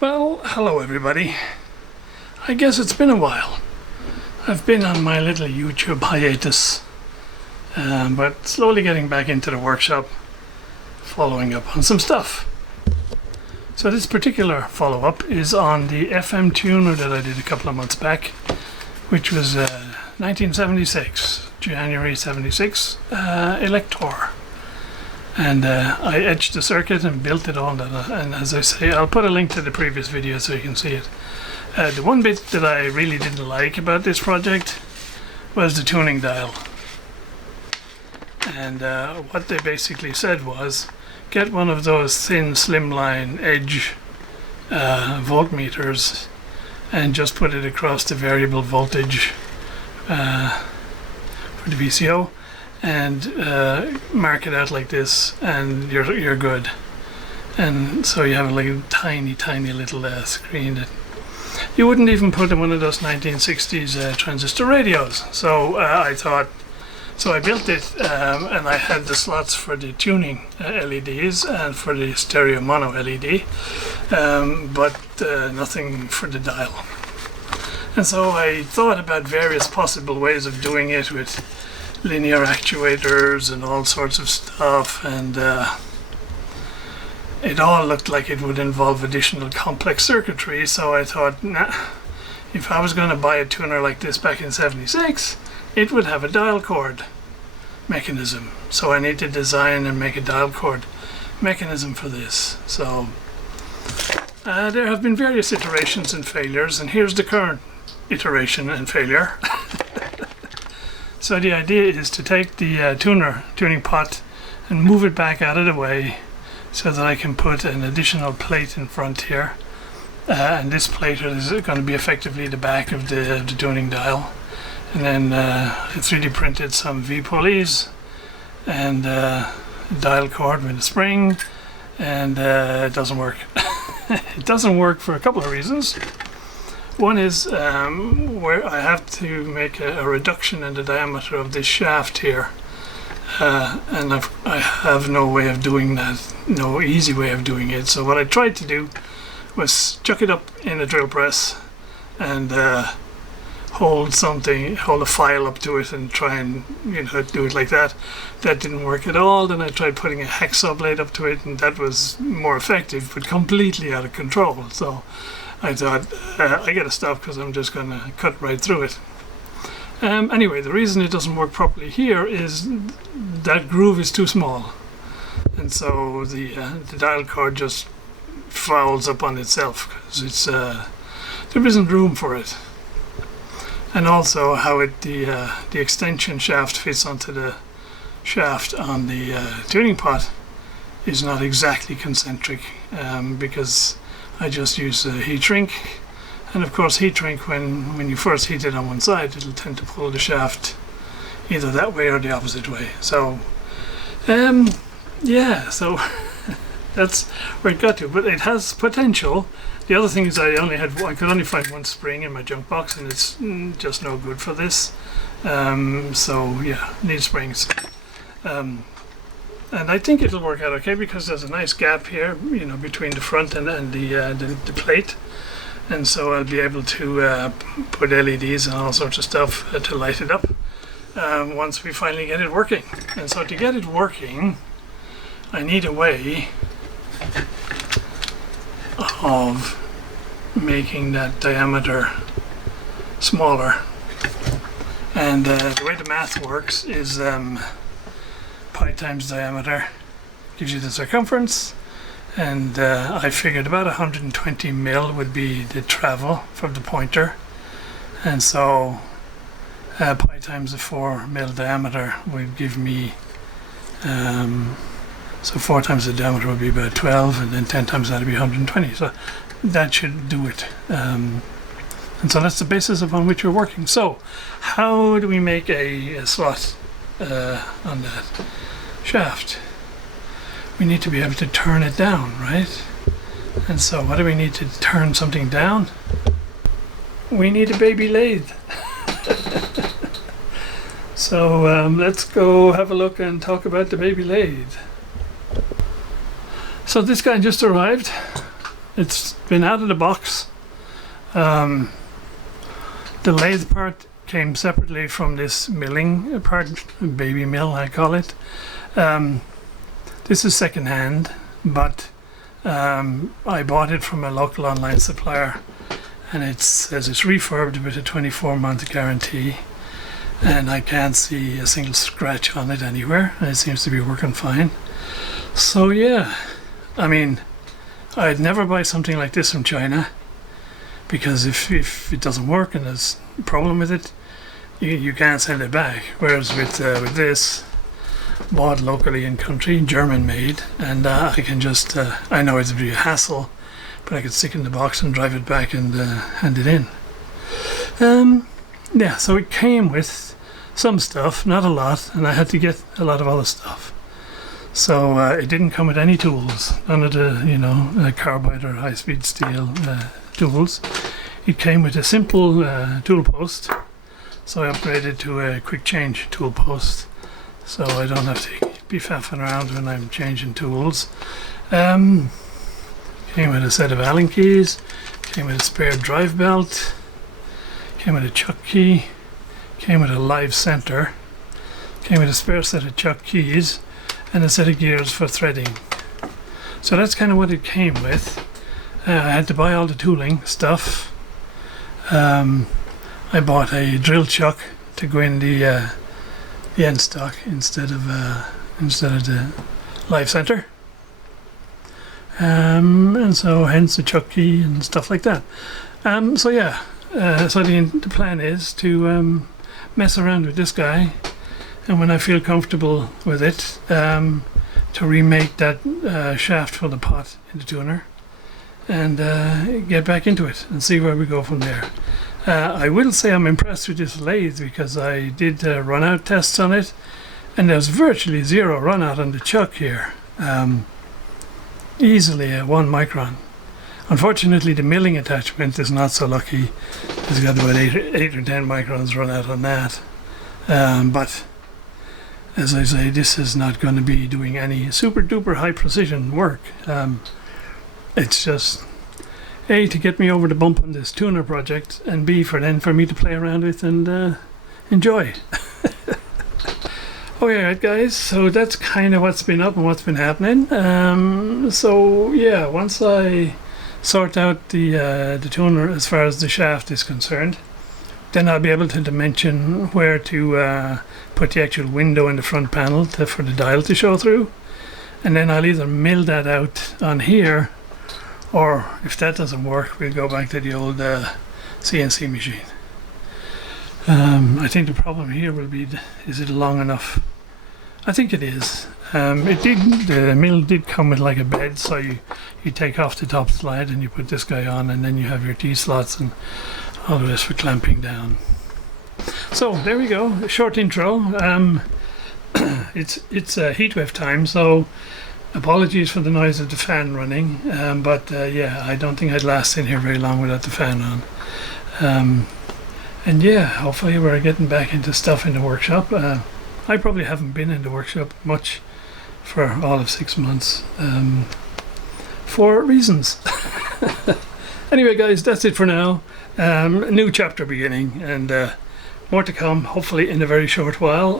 Well, hello everybody. I guess it's been a while. I've been on my little YouTube hiatus, but slowly getting back into the workshop, following up on some stuff. So this particular follow-up is on the FM tuner that I did a couple of months back, which was 1976, January 76, Elector. And I etched the circuit and built it all, and as I say, I'll put a link to the previous video so you can see it. The one bit that I really didn't like about this project was the tuning dial. And what they basically said was, get one of those thin slimline edge voltmeters and just put it across the variable voltage for the VCO, and mark it out like this, and you're good. And so you have like a tiny little screen that you wouldn't even put in one of those 1960s transistor radios. So I thought, so I built it, and I had the slots for the tuning LEDs and for the stereo mono LED, but nothing for the dial. And so I thought about various possible ways of doing it with linear actuators and all sorts of stuff, and it all looked like it would involve additional complex circuitry. So I thought, nah, if I was going to buy a tuner like this back in '76, it would have a dial cord mechanism. So I need to design and make a dial cord mechanism for this. So there have been various iterations and failures, and here's the current iteration and failure. So the idea is to take the tuning pot and move it back out of the way so that I can put an additional plate in front here. And this plate is going to be effectively the back of the tuning dial. And then I 3D printed some V pulleys and dial cord with a spring, and it doesn't work. It doesn't work for a couple of reasons. One is where I have to make a reduction in the diameter of this shaft here, and I have no way of doing that, no easy way of doing it. So what I tried to do was chuck it up in a drill press and hold a file up to it and try and do it like that. That didn't work at all. Then I tried putting a hacksaw blade up to it, and that was more effective, but completely out of control. So I thought, I gotta stop because I'm just gonna cut right through it. Anyway, the reason it doesn't work properly here is that groove is too small, and so the dial cord just fouls up on itself because there isn't room for it. And also how the extension shaft fits onto the shaft on the tuning pot is not exactly concentric, because I just use a heat shrink, and of course heat shrink, when you first heat it on one side, it'll tend to pull the shaft either that way or the opposite way. So yeah, so that's where it got to, but it has potential. The other thing is I could only find one spring in my junk box, and it's just no good for this. So yeah, need springs. And I think it'll work out okay because there's a nice gap here, between the front and the plate, and so I'll be able to put LEDs and all sorts of stuff to light it up once we finally get it working. And so to get it working, I need a way of making that diameter smaller, and the way the math works is pi times diameter gives you the circumference, and I figured about 120 mil would be the travel from the pointer, and so pi times the 4 mil diameter would give me so 4 times the diameter would be about 12, and then 10 times that would be 120. So that should do it. And so that's the basis upon which we're working. So how do we make a slot on that shaft? We need to be able to turn it down, right? And so what do we need to turn something down? We need a baby lathe. So let's go have a look and talk about the baby lathe. So this guy just arrived. It's been out of the box. The lathe part came separately from this milling part, baby mill I call it. This is second hand, but I bought it from a local online supplier, and it says it's refurbed with a 24-month guarantee, and I can't see a single scratch on it anywhere, and it seems to be working fine. So yeah, I mean, I'd never buy something like this from China, because if it doesn't work and there's a problem with it, you can't send it back. Whereas with this, bought locally in country, German made, and I can just, I know it's a bit of a hassle, but I could stick it in the box and drive it back and hand it in. Yeah, so it came with some stuff, not a lot, and I had to get a lot of other stuff. So it didn't come with any tools, none of the carbide or high-speed steel tools. It came with a simple tool post, so I upgraded to a quick change tool post, so I don't have to be faffing around when I'm changing tools. Came with a set of Allen keys, came with a spare drive belt, came with a chuck key, came with a live center, came with a spare set of chuck keys, and a set of gears for threading. So that's kind of what it came with. I had to buy all the tooling stuff. I bought a drill chuck to go in the end stock instead of the live center, and so hence the chuck key and stuff like that. So yeah, so the plan is to mess around with this guy, and when I feel comfortable with it, to remake that shaft for the pot in the tuner, and get back into it and see where we go from there. I will say I'm impressed with this lathe, because I did run out tests on it, and there's virtually zero run out on the chuck here. Easily a 1 micron. Unfortunately, the milling attachment is not so lucky. It's got about 8 or 10 microns run out on that. But as I say, this is not going to be doing any super duper high precision work. It's just A, to get me over the bump on this tuner project, and B, for me to play around with and enjoy. Okay, right guys, so that's kind of what's been up and what's been happening. So yeah, once I sort out the tuner as far as the shaft is concerned, then I'll be able to dimension where to put the actual window in the front panel for the dial to show through, and then I'll either mill that out on here, or if that doesn't work, we'll go back to the old CNC machine. I think the problem here will be, is it long enough? I think it is. The mill did come with like a bed, so you take off the top slide and you put this guy on, and then you have your T-slots and all the rest for clamping down. So there we go, a short intro. It's heatwave time, so apologies for the noise of the fan running, but yeah, I don't think I'd last in here very long without the fan on. And yeah, hopefully we're getting back into stuff in the workshop. I probably haven't been in the workshop much for all of 6 months, for reasons. Anyway guys, that's it for now. A new chapter beginning, and more to come, hopefully in a very short while.